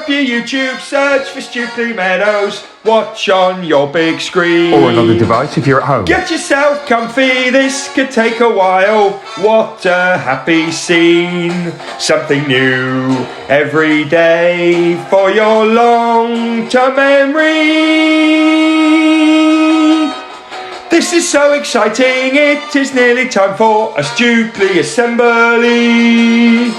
up your YouTube, search for Stukeley Meadows, watch on your big screen. Or another device if you're at home. Get yourself comfy, this could take a while. What a happy scene. Something new every day for your long-term memory. This is so exciting, it is nearly time for a Stukeley assembly.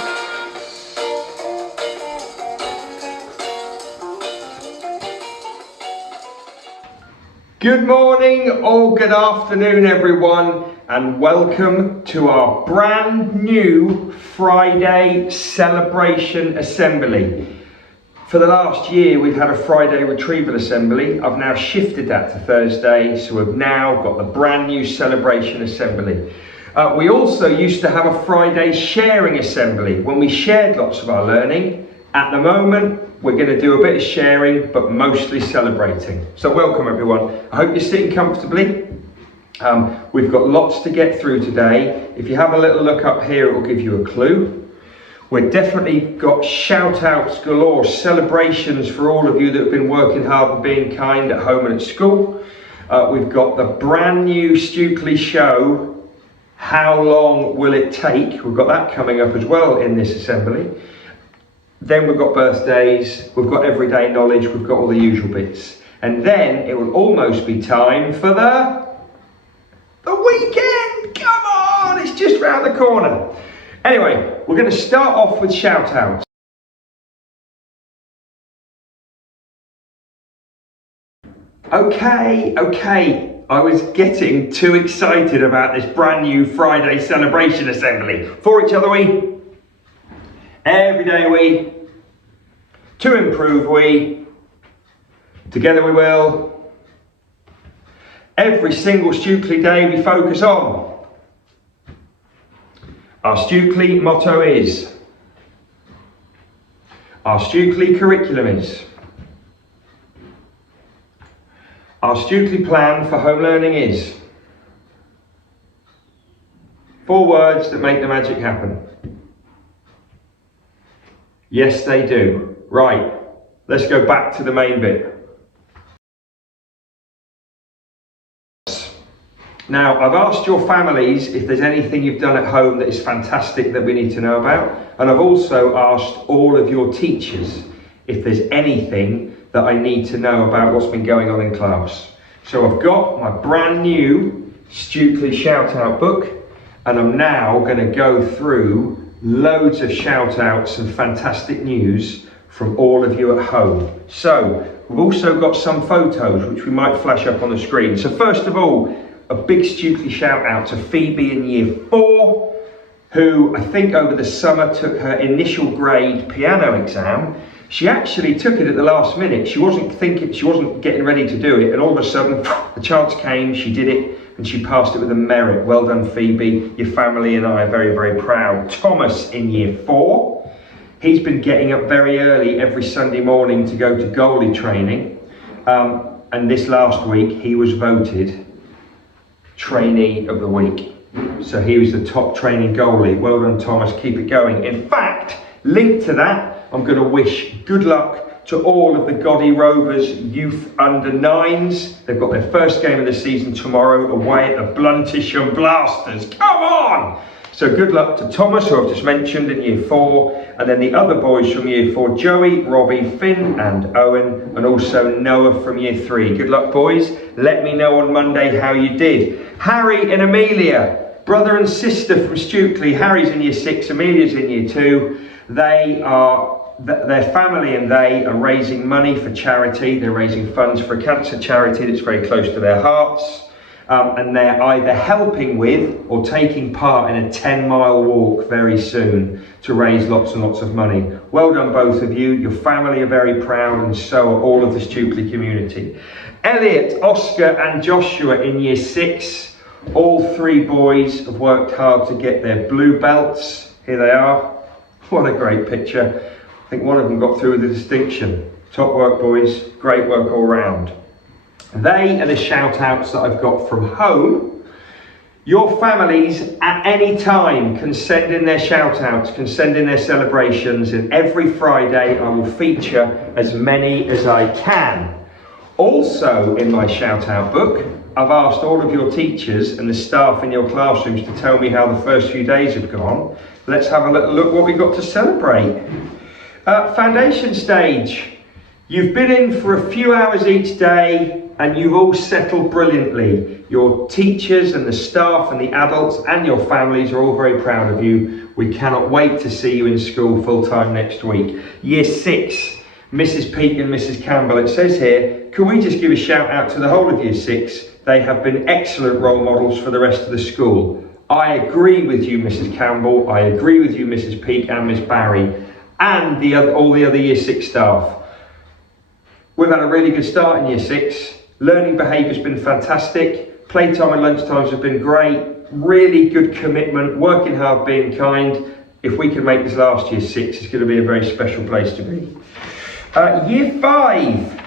Good morning or good afternoon everyone, and welcome to our brand new Friday celebration assembly. For the last year we've had a Friday retrieval assembly. I've now shifted that to Thursday, so we've now got the brand new celebration assembly. We also used to have a Friday sharing assembly when we shared lots of our learning. At the moment we're going to do a bit of sharing but mostly celebrating. So welcome everyone. I hope you're sitting comfortably. We've got lots to get through today. If you have a little look up here, it will give you a clue. We've definitely got shout outs galore, celebrations for all of you that have been working hard and being kind at home and at school. We've got the brand new Stukeley show, How Long Will It Take? We've got that coming up as well in this assembly. Then we've got birthdays, we've got everyday knowledge, we've got all the usual bits. And then it will almost be time for the weekend. Come on, it's just round the corner. Anyway, we're going to start off with shout outs. Okay, I was getting too excited about this brand new Friday celebration assembly. For each other we, every day we, to improve we, together we will. Every single Stukeley day we focus on. Our Stukeley motto is. Our Stukeley curriculum is. Our Stukeley plan for home learning is. 4 words that make the magic happen. Yes, they do. Right, let's go back to the main bit. Now, I've asked your families if there's anything you've done at home that is fantastic that we need to know about. And I've also asked all of your teachers if there's anything that I need to know about what's been going on in class. So I've got my brand new Stukeley shout out book, and I'm now going to go through loads of shout outs and fantastic news from all of you at home. So we've also got some photos which we might flash up on the screen. So first of all, a big Stukeley shout out to Phoebe in year 4, who I think over the summer took her initial grade piano exam. She actually took it at the last minute. She wasn't getting ready to do it, and all of a sudden the chance came, she did it, and she passed it with a merit. Well done, Phoebe. Your family and I are very, very proud. Thomas in year 4, he's been getting up very early every Sunday morning to go to goalie training, and this last week he was voted trainee of the week. So he was the top training goalie. Well done, Thomas, keep it going. In fact, linked to that, I'm going to wish good luck to all of the Goddy Rovers youth under 9s. They've got their first game of the season tomorrow away at the Bluntisham Blasters. Come on! So good luck to Thomas, who I've just mentioned, in year 4, and then the other boys from year 4, Joey, Robbie, Finn and Owen, and also Noah from year 3. Good luck, boys. Let me know on Monday how you did. Harry and Amelia, brother and sister from Stukeley. Harry's in year 6, Amelia's in year 2. Their family and they are raising money for charity. They're raising funds for a cancer charity that's very close to their hearts. And they're either helping with or taking part in a 10-mile walk very soon to raise lots and lots of money. Well done, both of you. Your family are very proud, and so are all of the Stukeley community. Elliot, Oscar and Joshua in year 6. All 3 boys have worked hard to get their blue belts. Here they are. What a great picture. I think one of them got through with a distinction. Top work, boys. Great work all round. They are the shout outs that I've got from home. Your families at any time can send in their shout outs, can send in their celebrations, and every Friday I will feature as many as I can. Also in my shout out book, I've asked all of your teachers and the staff in your classrooms to tell me how the first few days have gone. Let's have a little look what we got to celebrate. Foundation stage. You've been in for a few hours each day and you've all settled brilliantly. Your teachers and the staff and the adults and your families are all very proud of you. We cannot wait to see you in school full time next week. Year 6, Mrs. Peake and Mrs. Campbell, it says here, can we just give a shout out to the whole of Year 6? They have been excellent role models for the rest of the school. I agree with you, Mrs. Campbell. I agree with you, Mrs. Peake and Miss Barry, and all the other Year 6 staff. We've had a really good start in Year 6. Learning behaviour's been fantastic. Playtime and lunchtimes have been great. Really good commitment, working hard, being kind. If we can make this last Year 6, it's going to be a very special place to be. Year 5.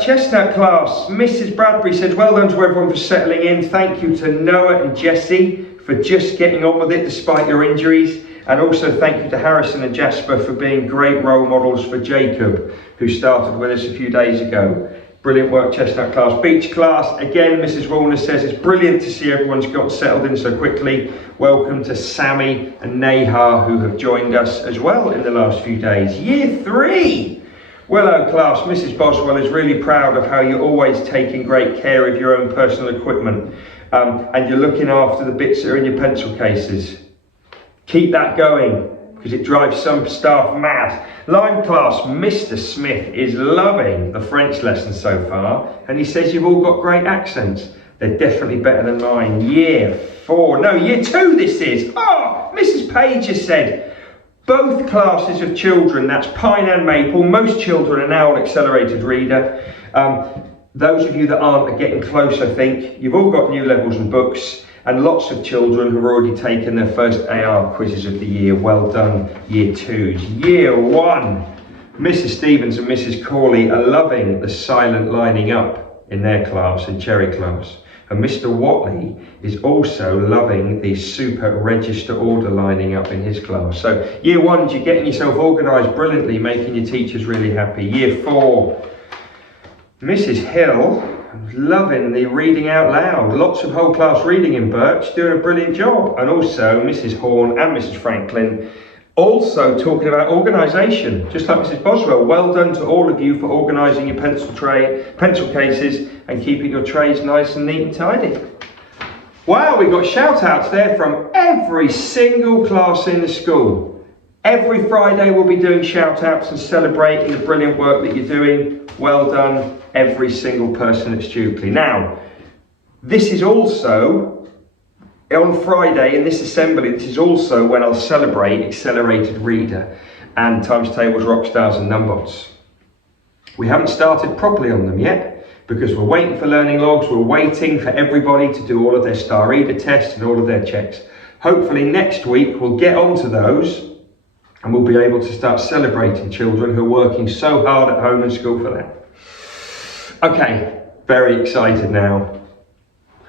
Chestnut class, Mrs. Bradbury says, well done to everyone for settling in. Thank you to Noah and Jessie for just getting on with it despite your injuries. And also thank you to Harrison and Jasper for being great role models for Jacob, who started with us a few days ago. Brilliant work, Chestnut class. Beach class, again, Mrs. Warner says, it's brilliant to see everyone's got settled in so quickly. Welcome to Sammy and Nehar, who have joined us as well in the last few days. Year 3. Willow class, Mrs. Boswell is really proud of how you're always taking great care of your own personal equipment and you're looking after the bits that are in your pencil cases. Keep that going because it drives some staff mad. Line class, Mr. Smith is loving the French lesson so far and he says you've all got great accents. They're definitely better than mine. Year 4, no, Year 2 this is. Oh, Mrs. Page has said, both classes of children, that's Pine and Maple, most children are now on Accelerated Reader. Those of you that aren't are getting close, I think. You've all got new levels and books, and lots of children have already taken their first AR quizzes of the year. Well done, Year 2s. Year 1, Mrs. Stevens and Mrs. Corley are loving the silent lining up in their class, in Cherry class. And Mr. Watley is also loving the super register order lining up in his class. So Year 1s, you're getting yourself organised brilliantly, making your teachers really happy. Year 4, Mrs. Hill, loving the reading out loud. Lots of whole class reading in Birch, doing a brilliant job. And also Mrs. Horn and Mrs. Franklin also talking about organisation, just like Mrs. Boswell. Well done to all of you for organising your pencil cases and keeping your trays nice and neat and tidy. Wow, we got shout outs there from every single class in the school. Every Friday we'll be doing shout outs and celebrating the brilliant work that you're doing. Well done, every single person at Stukeley. Now, this is also on Friday in this assembly, this is also when I'll celebrate Accelerated Reader and Times Tables, Rock Stars and Numbots. We haven't started properly on them yet because we're waiting for learning logs, we're waiting for everybody to do all of their Star Reader tests and all of their checks. Hopefully next week we'll get onto those and we'll be able to start celebrating children who are working so hard at home and school for that. Okay, very excited now.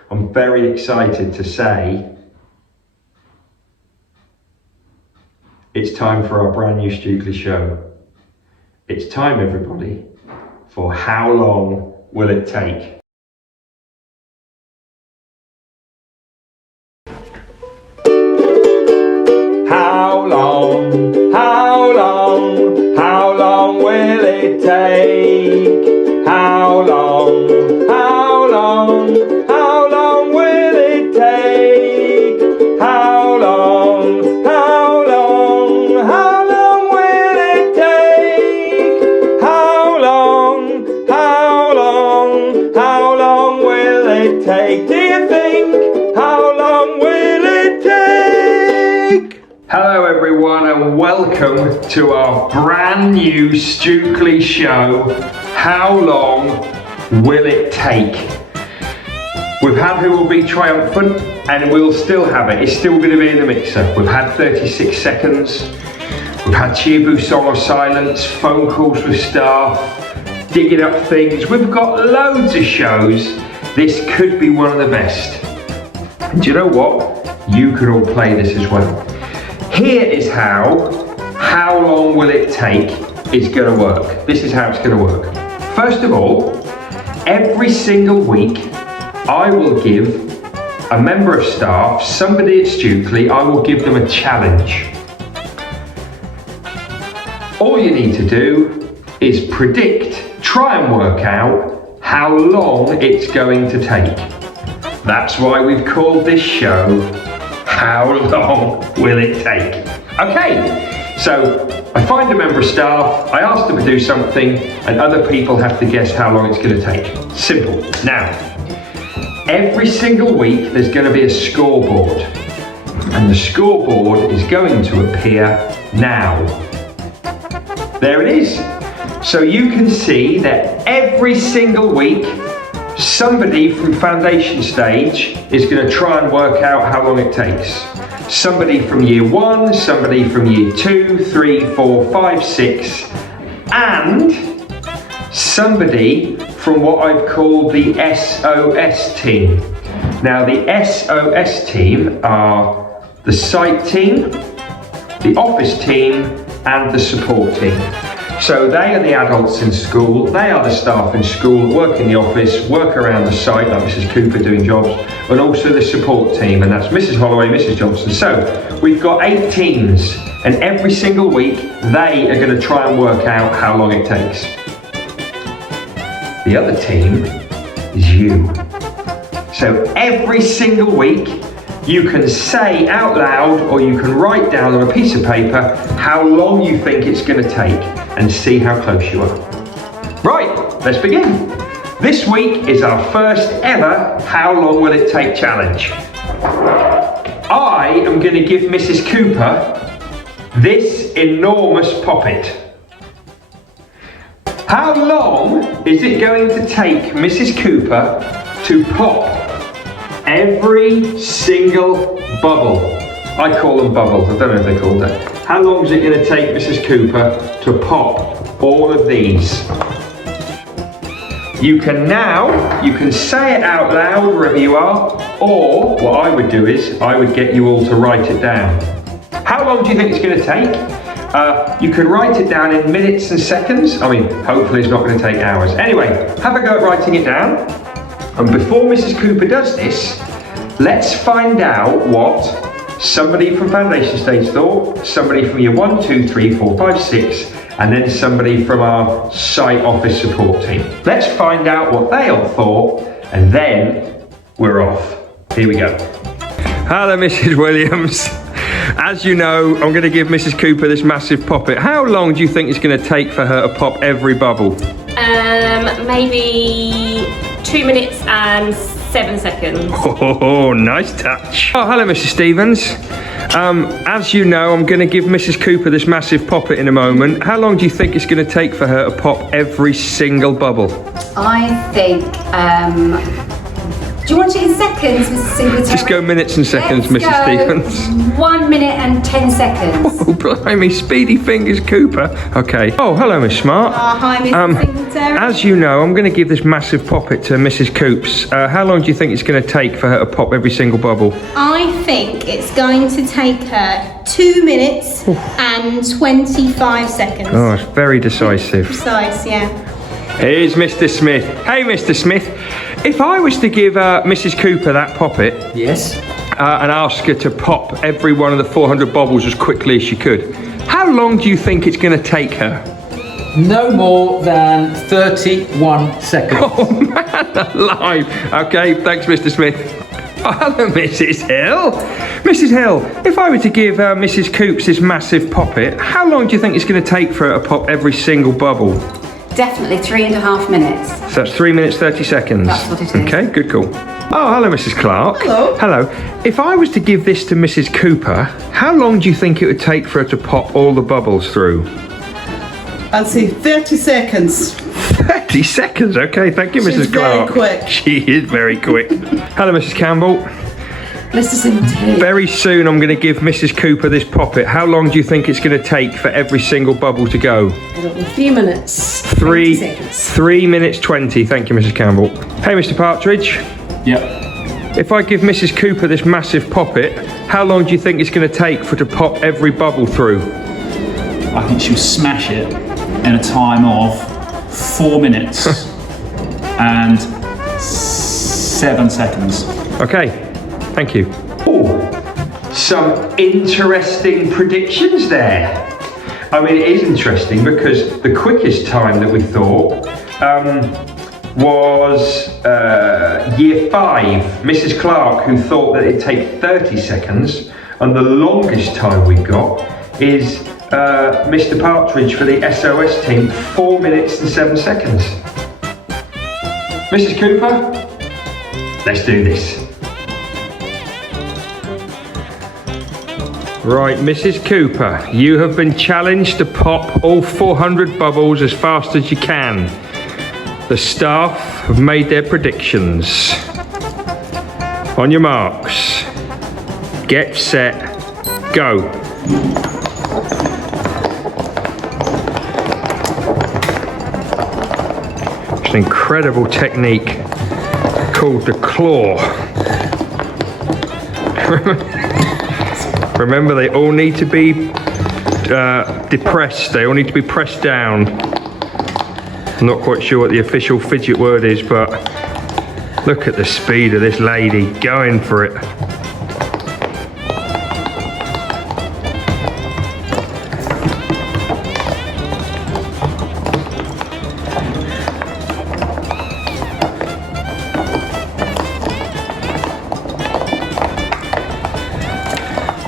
I'm very excited to say it's time for our brand new Stukeley show. It's time, everybody, for How Long Will It Take? How long, how long, how long will it take? How long, how long, how long will it take? How long, how long, how long will it take? How long, how long, how long will it take? Do you think? How long will it take? Hello everyone and welcome to our brand new Stukeley show, How Long Will It Take? We've had Who Will Be Triumphant and we'll still have it. It's still going to be in the mixer. We've had 36 seconds. We've had Chiabu Song of Silence, phone calls with staff, digging up things. We've got loads of shows. This could be one of the best. And do you know what? You could all play this as well. Here is how long will it take is going to work. This is how it's going to work. First of all, every single week, I will give a member of staff, somebody at Stukeley, I will give them a challenge. All you need to do is predict, try and work out how long it's going to take. That's why we've called this show, How Long Will It Take? Okay, so I find a member of staff, I ask them to do something, and other people have to guess how long it's going to take. Simple. Now, every single week there's going to be a scoreboard, and the scoreboard is going to appear now. There it is. So you can see that every single week somebody from foundation stage is going to try and work out how long it takes. Somebody from year 1, somebody from year 2, 3, 4, 5, 6, and somebody from what I've called the SOS team. Now the SOS team are the site team, the office team, and the support team. So they are the adults in school, they are the staff in school, work in the office, work around the site, like Mrs. Cooper doing jobs, and also the support team, and that's Mrs. Holloway, Mrs. Johnson. So we've got 8 teams, and every single week they are going to try and work out how long it takes. The other team is you. So every single week you can say out loud, or you can write down on a piece of paper how long you think it's going to take, and see how close you are. Right, let's begin. This week is our first ever How Long Will It Take challenge. I am going to give Mrs. Cooper this enormous poppet. How long is it going to take Mrs. Cooper to pop every single bubble? I call them bubbles, I don't know if they're called that. How long is it going to take Mrs. Cooper to pop all of these? You can say it out loud wherever you are, or what I would do is, I would get you all to write it down. How long do you think it's going to take? You can write it down in minutes and seconds. I mean, hopefully it's not going to take hours. Anyway, have a go at writing it down. And before Mrs. Cooper does this, let's find out what somebody from foundation stage thought, somebody from year 1, 2, 3, 4, 5, 6, and then somebody from our site office support team. Let's find out what they all thought, and then we're off. Here we go. Hello, Mrs. Williams. As you know, I'm going to give Mrs. Cooper this massive poppet. How long do you think it's going to take for her to pop every bubble? Maybe 2 minutes and 7 seconds. Oh, nice touch. Oh, hello, Mrs. Stevens. As you know, I'm going to give Mrs. Cooper this massive poppet in a moment. How long do you think it's going to take for her to pop every single bubble? I think, do you want it in seconds, Mrs. Singletary? Just go minutes and seconds, Let's Mrs. go Stevens. 1 minute and 10 seconds. Oh, blimey, speedy fingers, Cooper. Okay. Oh, hello, Miss Smart. Hi, Mrs. Singletary. As you know, I'm going to give this massive poppet to Mrs. Coops. How long do you think it's going to take for her to pop every single bubble? I think it's going to take her 2 minutes and 25 seconds. Oh, it's very decisive. Precise, yeah. Here's Mr. Smith. Hey, Mr. Smith. If I was to give Mrs. Cooper that poppet, Yes. and ask her to pop every one of the 400 bubbles as quickly as she could, how long do you think it's going to take her? No more than 31 seconds. Oh man, alive. Okay, thanks, Mr. Smith. Oh, hello, Mrs. Hill. Mrs. Hill, if I were to give Mrs. Coops this massive poppet, how long do you think it's going to take for her to pop every single bubble? Definitely 3.5 minutes. So that's 3 minutes, 30 seconds. That's what it is. Okay, good call. Oh, hello, Mrs. Clark. Hello. Hello. If I was to give this to Mrs. Cooper, how long do you think it would take for her to pop all the bubbles through? I'd say 30 seconds. 30 seconds, okay, thank you, Mrs. She's very Clark. quick. She is very quick. Hello, Mrs. Campbell. Mr. Singletary. Very soon I'm going to give Mrs. Cooper this poppet. How long do you think it's going to take for every single bubble to go? A few minutes. 3 20 seconds. 3 minutes 20. Thank you, Mrs. Campbell. Hey, Mr. Partridge. Yep. if I give Mrs. Cooper this massive poppet, how long do you think it's going to take for her to pop every bubble through? I think she'll smash it in a time of 4 minutes and 7 seconds. Okay, thank you. Oh, some interesting predictions there. I mean, it is interesting because the quickest time that we thought was year 5, Mrs. Clark, who thought that it'd take 30 seconds, and the longest time we got is Mr. Partridge for the SOS team, 4 minutes and 7 seconds. Mrs. Cooper, let's do this. Right, Mrs. Cooper, you have been challenged to pop all 400 bubbles as fast as you can. The staff have made their predictions. On your marks, get set, go. It's an incredible technique called the claw. Remember, they all need to be depressed. They all need to be pressed down. I'm not quite sure what the official fidget word is, but look at the speed of this lady going for it.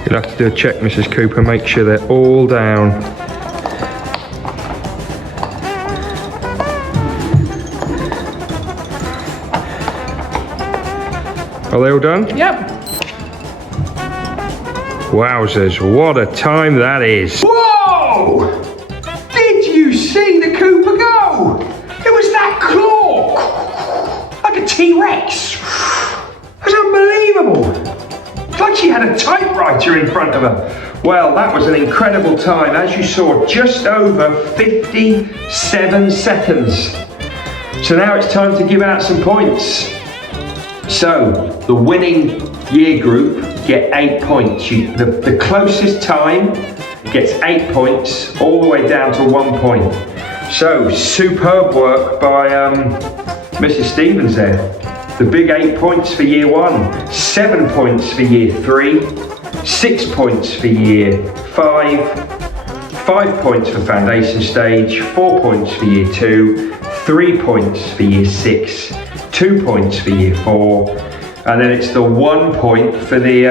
You'll have to do a check, Mrs. Cooper, make sure they're all down. Are they all done? Yep. Wowzers, what a time that is. Whoa! Did you see the Cooper go? It was that claw! Like a T-Rex. It was unbelievable. It's like she had a typewriter in front of her. Well, that was an incredible time. As you saw, just over 57 seconds. So now it's time to give out some points. So, the winning year group get 8 points. The closest time gets 8 points, all the way down to 1 point. So, superb work by Mrs. Stevens there. The big 8 points for year 1, 7 points for year 3, 6 points for year 5, 5 points for foundation stage, 4 points for year 2, 3 points for year 6, 2 points for year 4, and then it's the 1 point for the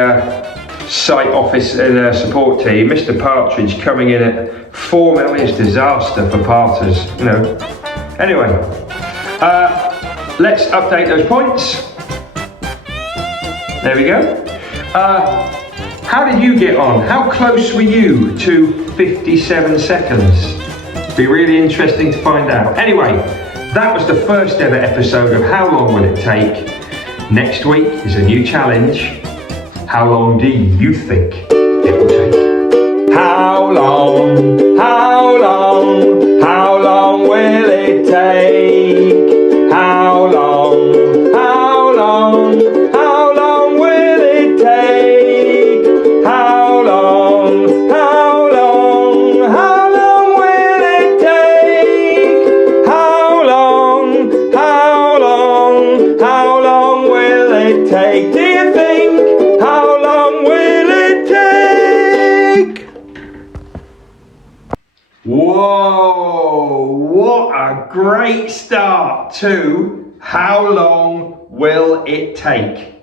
site office and support team. Mr. Partridge coming in at 4 million, disaster for parters, you know. Anyway, let's update those points. There we go. How did you get on? How close were you to 57 seconds? Be really interesting to find out. Anyway, that was the first ever episode of How Long Will It Take? Next week is a new challenge. How long do you think it will take? How long will it take? How long will it take? How long will it take? How long will it take? Do you think? How long will it take? Whoa, what a great start to How Long Will It Take?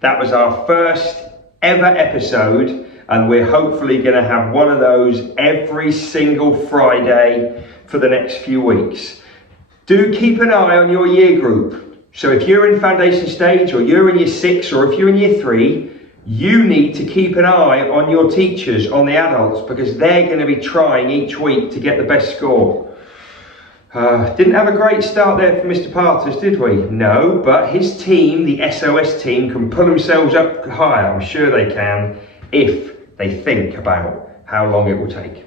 That was our first ever episode, and we're hopefully going to have one of those every single Friday for the next few weeks. Do keep an eye on your year group. So if you're in foundation stage, or you're in year 6, or if you're in year 3, you need to keep an eye on your teachers, on the adults, because they're going to be trying each week to get the best score. Didn't have a great start there for Mr. Parters, did we? No, but his team, the SOS team, can pull themselves up higher. I'm sure they can, if they think about how long it will take.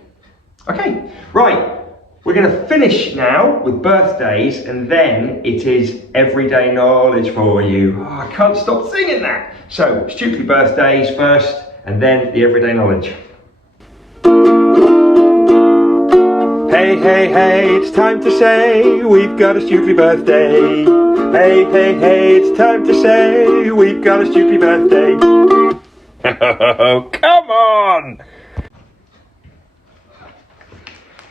Okay, right. We're going to finish now with birthdays, and then it is everyday knowledge for you. Oh, I can't stop singing that. So, Stukeley birthdays first, and then the everyday knowledge. Hey, hey, hey, it's time to say we've got a Stukeley birthday. Hey, hey, hey, it's time to say we've got a Stukeley birthday. Oh, come on!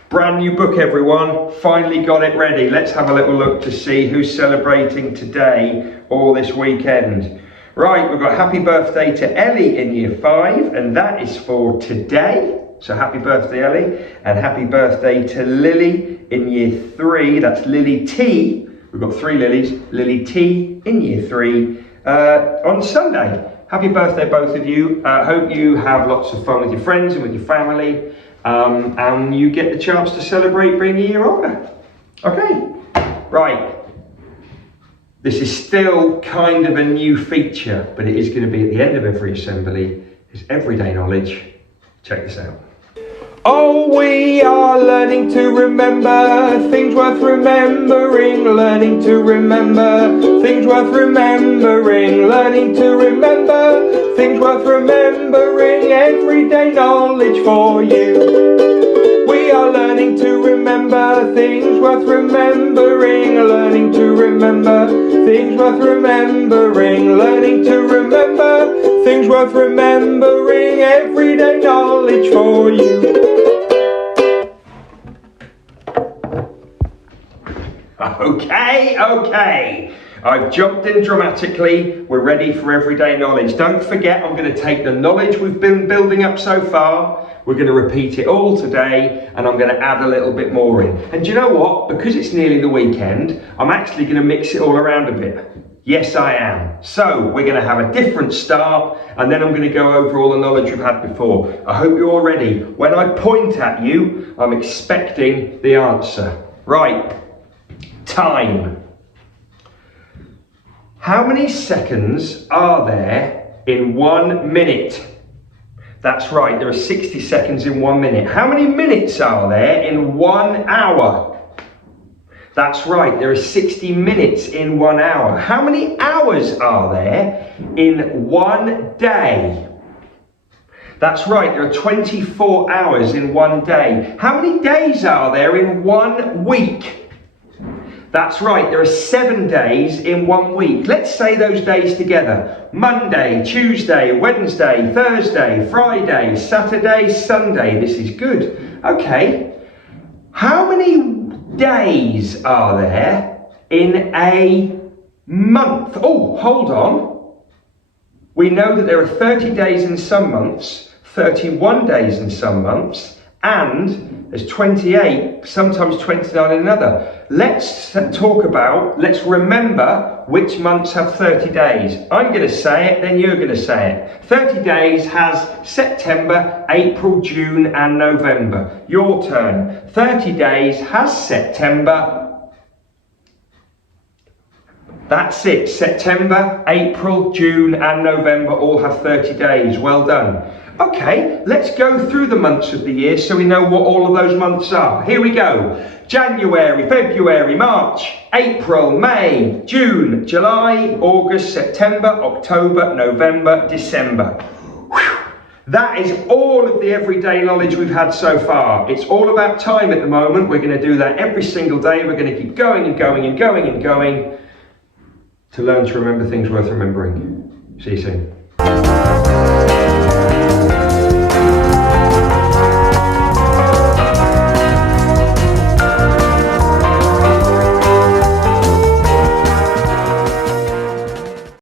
Brand new book, everyone. Finally got it ready. Let's have a little look to see who's celebrating today or this weekend. Right, we've got happy birthday to Ellie in year 5, and that is for today. So happy birthday, Ellie. And happy birthday to Lily in year 3. That's Lily T. We've got 3 Lilies. Lily T in year 3 on Sunday. Happy birthday, both of you. Hope you have lots of fun with your friends and with your family. And you get the chance to celebrate being a year older. Okay, right. This is still kind of a new feature, but it is going to be at the end of every assembly. It's everyday knowledge. Check this out. Oh, we are learning to remember things worth remembering, learning to remember things worth remembering, learning to remember things worth remembering, everyday knowledge for you. We are learning to remember things worth remembering, learning to remember things worth remembering, learning to remember things worth remembering, everyday knowledge for you. Okay. I've jumped in dramatically. We're ready for everyday knowledge. Don't forget, I'm going to take the knowledge we've been building up so far. We're going to repeat it all today, and I'm going to add a little bit more in. And do you know what? Because it's nearly the weekend, I'm actually going to mix it all around a bit. Yes, I am. So we're going to have a different start, and then I'm going to go over all the knowledge we've had before. I hope you're all ready. When I point at you, I'm expecting the answer. Right. Time. How many seconds are there in 1 minute? That's right, there are 60 seconds in 1 minute. How many minutes are there in 1 hour? That's right, there are 60 minutes in 1 hour. How many hours are there in 1 day? That's right, there are 24 hours in 1 day. How many days are there in 1 week? That's right, there are 7 days in 1 week. Let's say those days together. Monday, Tuesday, Wednesday, Thursday, Friday, Saturday, Sunday. This is good. Okay. How many days are there in a month? Oh, hold on. We know that there are 30 days in some months, 31 days in some months, and there's 28, sometimes 29 in another. Let's remember which months have 30 days. I'm going to say it, then you're going to say it. 30 days has September, April, June and November. Your turn. 30 days has September. That's it. September, April, June and November all have 30 days. Well done. Okay, let's go through the months of the year so we know what all of those months are. Here we go. January, February, March, April, May, June, July, August, September, October, November, December. Whew. That is all of the everyday knowledge we've had so far. It's all about time at the moment. We're going to do that every single day. We're going to keep going and going and going and going to learn to remember things worth remembering. See you soon.